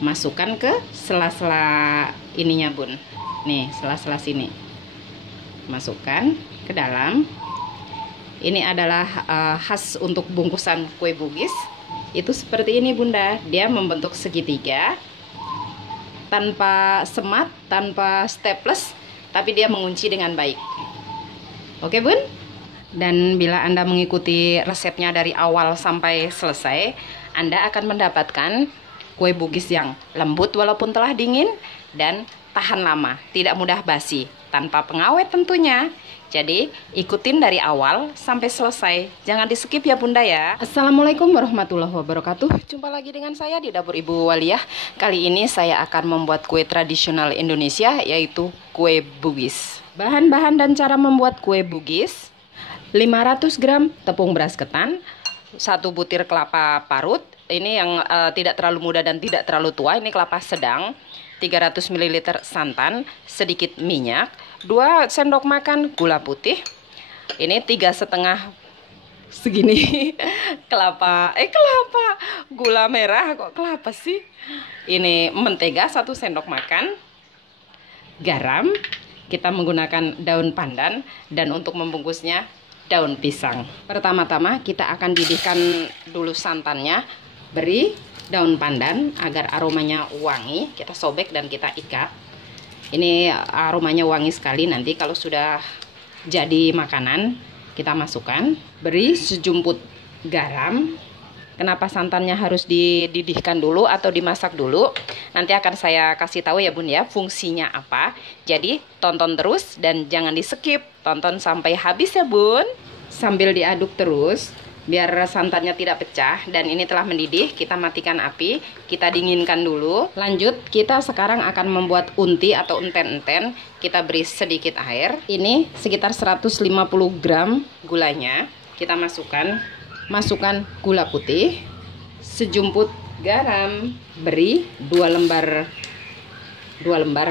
masukkan ke sela-sela ininya bun. Nih, sela-sela sini. Masukkan ke dalam. Ini adalah khas untuk bungkusan kue Bugis. Itu seperti ini bunda. Dia membentuk segitiga, tanpa semat, tanpa staples, tapi dia mengunci dengan baik. Oke bun? Dan bila Anda mengikuti resepnya dari awal sampai selesai, Anda akan mendapatkan kue Bugis yang lembut walaupun telah dingin dan tahan lama, tidak mudah basi, tanpa pengawet tentunya. Jadi ikutin dari awal sampai selesai, jangan di skip ya bunda ya. Assalamualaikum warahmatullahi wabarakatuh. Jumpa lagi dengan saya di dapur Ibu Waliah. Kali ini saya akan membuat kue tradisional Indonesia, yaitu kue Bugis. Bahan-bahan dan cara membuat kue Bugis: 500 gram tepung beras ketan, 1 butir kelapa parut. Ini yang tidak terlalu muda dan tidak terlalu tua, ini kelapa sedang. 300 ml santan, sedikit minyak, 2 sendok makan gula putih. Ini 3,5 segini kelapa gula merah, kok kelapa sih. Ini mentega 1 sendok makan, garam, kita menggunakan daun pandan, dan untuk membungkusnya daun pisang. Pertama-tama kita akan didihkan dulu santannya. Beri daun pandan agar aromanya wangi. Kita sobek dan kita ikat. Ini aromanya wangi sekali. Nanti kalau sudah jadi makanan, kita masukkan. Beri sejumput garam. Kenapa santannya harus dididihkan dulu atau dimasak dulu? Nanti akan saya kasih tahu ya bun ya, fungsinya apa. Jadi tonton terus dan jangan di skip. Tonton sampai habis ya bun. Sambil diaduk terus biar santannya tidak pecah, dan ini telah mendidih, kita matikan api, kita dinginkan dulu. Lanjut, kita sekarang akan membuat unti atau enten-enten. Kita beri sedikit air. Ini sekitar 150 gram gulanya. Kita masukkan gula putih, sejumput garam, beri 2 lembar,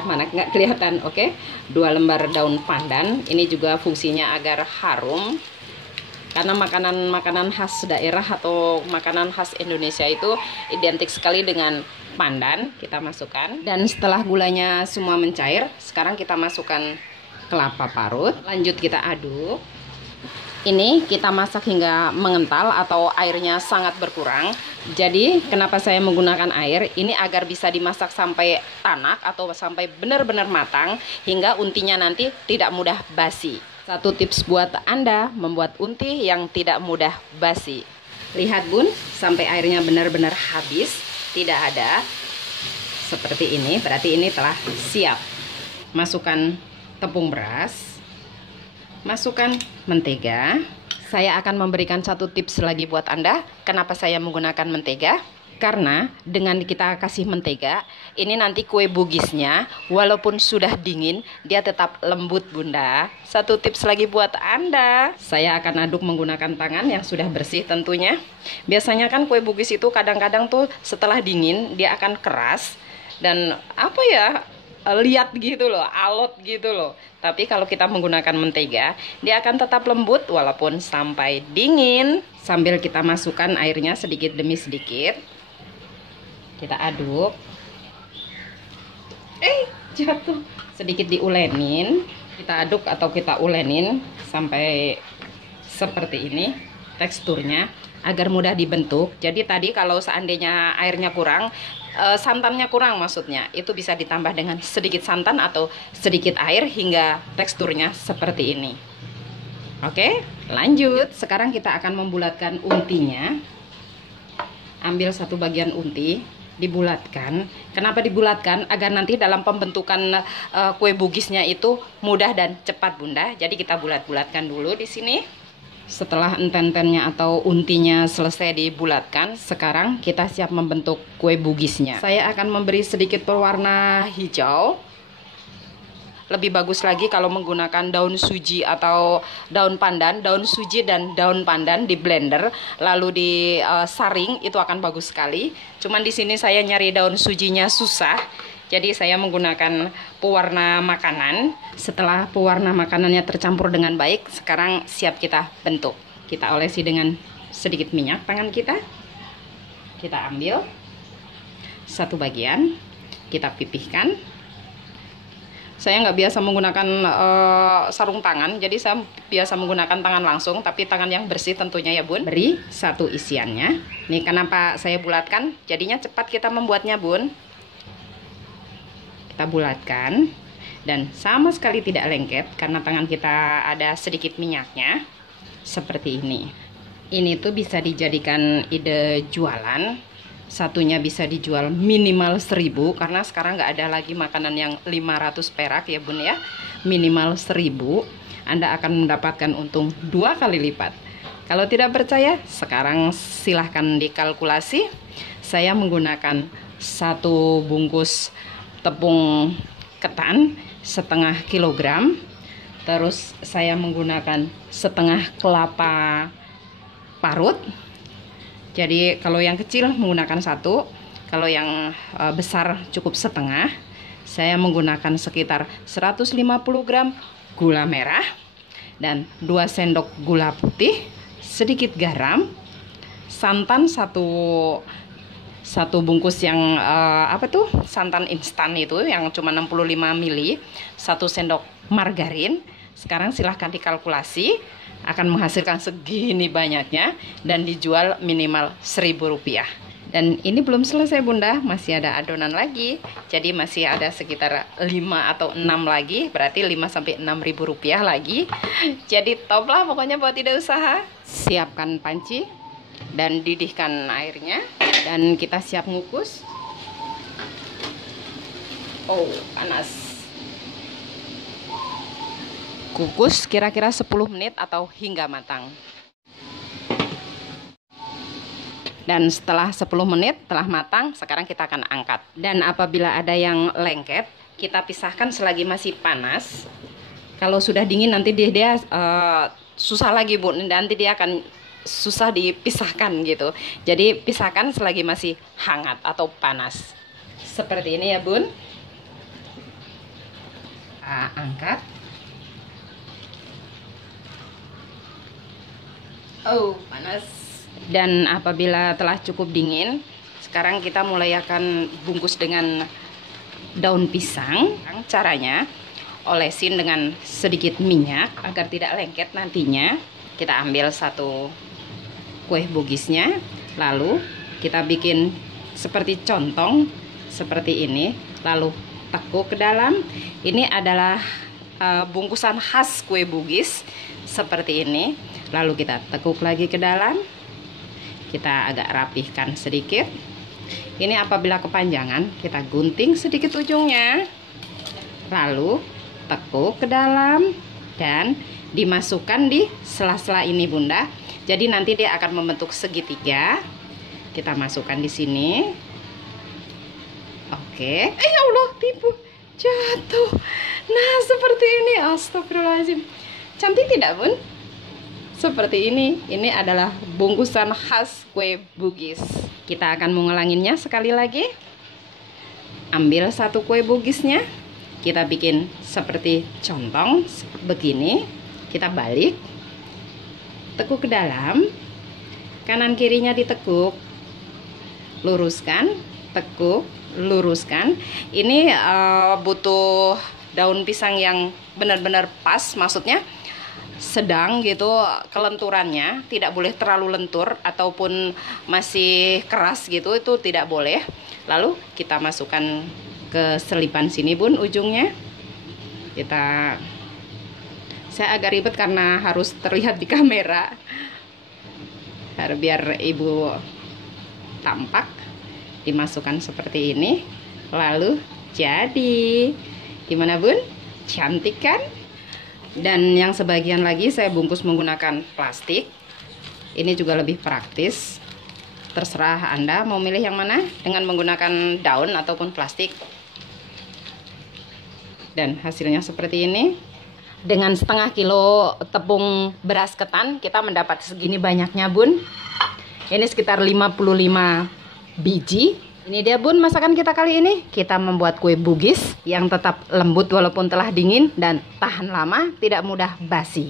mana nggak kelihatan, oke? 2 lembar daun pandan. Ini juga fungsinya agar harum. Karena makanan khas daerah atau makanan khas Indonesia itu identik sekali dengan pandan. Kita masukkan. Dan setelah gulanya semua mencair, sekarang kita masukkan kelapa parut. Lanjut kita aduk. Ini kita masak hingga mengental atau airnya sangat berkurang. Jadi kenapa saya menggunakan air? Ini agar bisa dimasak sampai tanak atau sampai benar-benar matang, hingga untinya nanti tidak mudah basi. Satu tips buat Anda membuat unti yang tidak mudah basi. Lihat bun, sampai airnya benar-benar habis, tidak ada. Seperti ini, berarti ini telah siap. Masukkan tepung beras, masukkan mentega. Saya akan memberikan satu tips lagi buat Anda. Kenapa saya menggunakan mentega? Karena dengan kita kasih mentega, ini nanti kue Bugisnya walaupun sudah dingin, dia tetap lembut bunda. Satu tips lagi buat Anda. Saya akan aduk menggunakan tangan yang sudah bersih tentunya. Biasanya kan kue Bugis itu kadang-kadang tuh setelah dingin dia akan keras dan apa ya, liat gitu loh, alot gitu loh. Tapi kalau kita menggunakan mentega, dia akan tetap lembut walaupun sampai dingin. Sambil kita masukkan airnya sedikit demi sedikit, kita aduk. Jatuh. Sedikit diulenin. Kita aduk atau kita ulenin sampai seperti ini teksturnya, agar mudah dibentuk. Jadi tadi kalau seandainya airnya kurang, santannya kurang maksudnya, itu bisa ditambah dengan sedikit santan atau sedikit air hingga teksturnya seperti ini. Oke, lanjut. Sekarang kita akan membulatkan untinya. Ambil satu bagian unti, dibulatkan. Kenapa dibulatkan? Agar nanti dalam pembentukan kue Bugisnya itu mudah dan cepat bunda. Jadi kita bulat-bulatkan dulu di sini. Setelah enten-entennya atau untinya selesai dibulatkan, sekarang kita siap membentuk kue Bugisnya. Saya akan memberi sedikit berwarna hijau. Lebih bagus lagi kalau menggunakan daun suji atau daun pandan, daun suji dan daun pandan di blender lalu disaring, itu akan bagus sekali. Cuman di sini saya nyari daun sujinya susah. Jadi saya menggunakan pewarna makanan. Setelah pewarna makanannya tercampur dengan baik, sekarang siap kita bentuk. Kita olesi dengan sedikit minyak tangan kita. Kita ambil. satu bagian, kita pipihkan. Saya nggak biasa menggunakan sarung tangan, jadi saya biasa menggunakan tangan langsung, tapi tangan yang bersih tentunya ya Bun. Beri satu isiannya. Nih kenapa saya bulatkan, jadinya cepat kita membuatnya Bun. Kita bulatkan, dan sama sekali tidak lengket, karena tangan kita ada sedikit minyaknya. Seperti ini. Ini tuh bisa dijadikan ide jualan. Satunya bisa dijual minimal 1000, karena sekarang nggak ada lagi makanan yang 500 perak ya Bun ya. Minimal 1000, Anda akan mendapatkan untung 2 kali lipat. Kalau tidak percaya, sekarang silahkan dikalkulasi. Saya menggunakan 1 bungkus tepung ketan setengah kilogram. Terus saya menggunakan setengah kelapa parut. Jadi kalau yang kecil menggunakan 1, kalau yang besar cukup setengah. Saya menggunakan sekitar 150 gram gula merah dan 2 sendok gula putih, sedikit garam, santan satu bungkus yang santan instan itu yang cuma 65 ml, 1 sendok margarin. Sekarang silahkan dikalkulasi, akan menghasilkan segini banyaknya dan dijual minimal 1000 rupiah. Dan ini belum selesai Bunda, masih ada adonan lagi. Jadi masih ada sekitar 5 atau 6 lagi, berarti 5 sampai 6.000 rupiah lagi. Jadi top lah pokoknya buat ide usaha. Siapkan panci dan didihkan airnya, dan kita siap ngukus. Oh, panas. Kukus kira-kira 10 menit atau hingga matang. Dan setelah 10 menit telah matang, sekarang kita akan angkat. Dan apabila ada yang lengket, kita pisahkan selagi masih panas. Kalau sudah dingin nanti dia susah lagi Bu, nanti dia akan susah dipisahkan gitu. Jadi pisahkan selagi masih hangat atau panas. Seperti ini ya Bun. Angkat. Oh, panas. Dan apabila telah cukup dingin, sekarang kita mulai akan bungkus dengan daun pisang. Caranya, olesin dengan sedikit minyak agar tidak lengket nantinya. Kita ambil 1 kue bugisnya, lalu kita bikin seperti contong seperti ini, lalu tekuk ke dalam. Ini adalah bungkusan khas kue bugis seperti ini. Lalu kita tekuk lagi ke dalam, kita agak rapihkan sedikit. Ini apabila kepanjangan, kita gunting sedikit ujungnya, lalu tekuk ke dalam dan dimasukkan di sela-sela ini Bunda. Jadi nanti dia akan membentuk segitiga. Kita masukkan di sini. Oke. Ya Allah, tipu, jatuh. Nah seperti ini, astagfirullahaladzim. Cantik tidak Bun? Seperti ini adalah bungkusan khas kue bugis. Kita akan mengulanginya sekali lagi. Ambil 1 kue bugisnya, kita bikin seperti contong begini. Kita balik, tekuk ke dalam, kanan kirinya ditekuk, luruskan, tekuk, luruskan. Ini butuh daun pisang yang benar-benar pas, maksudnya sedang gitu kelenturannya, tidak boleh terlalu lentur ataupun masih keras gitu, itu tidak boleh. Lalu kita masukkan ke selipan sini Bun ujungnya. Saya agak ribet karena harus terlihat di kamera, biar Ibu tampak. Dimasukkan seperti ini, lalu jadi gimana Bun? Cantik kan? Dan yang sebagian lagi saya bungkus menggunakan plastik. Ini juga lebih praktis. Terserah Anda mau milih yang mana, dengan menggunakan daun ataupun plastik. Dan hasilnya seperti ini. Dengan setengah kilo tepung beras ketan, kita mendapat segini banyaknya Bun. Ini sekitar 55 biji. Ini dia Bun masakan kita kali ini. Kita membuat kue bugis yang tetap lembut walaupun telah dingin dan tahan lama, tidak mudah basi.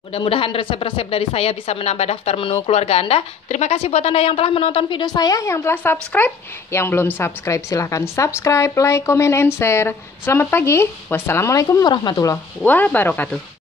Mudah-mudahan resep-resep dari saya bisa menambah daftar menu keluarga Anda. Terima kasih buat Anda yang telah menonton video saya, yang telah subscribe. Yang belum subscribe silahkan subscribe, like, comment, and share. Selamat pagi. Wassalamualaikum warahmatullahi wabarakatuh.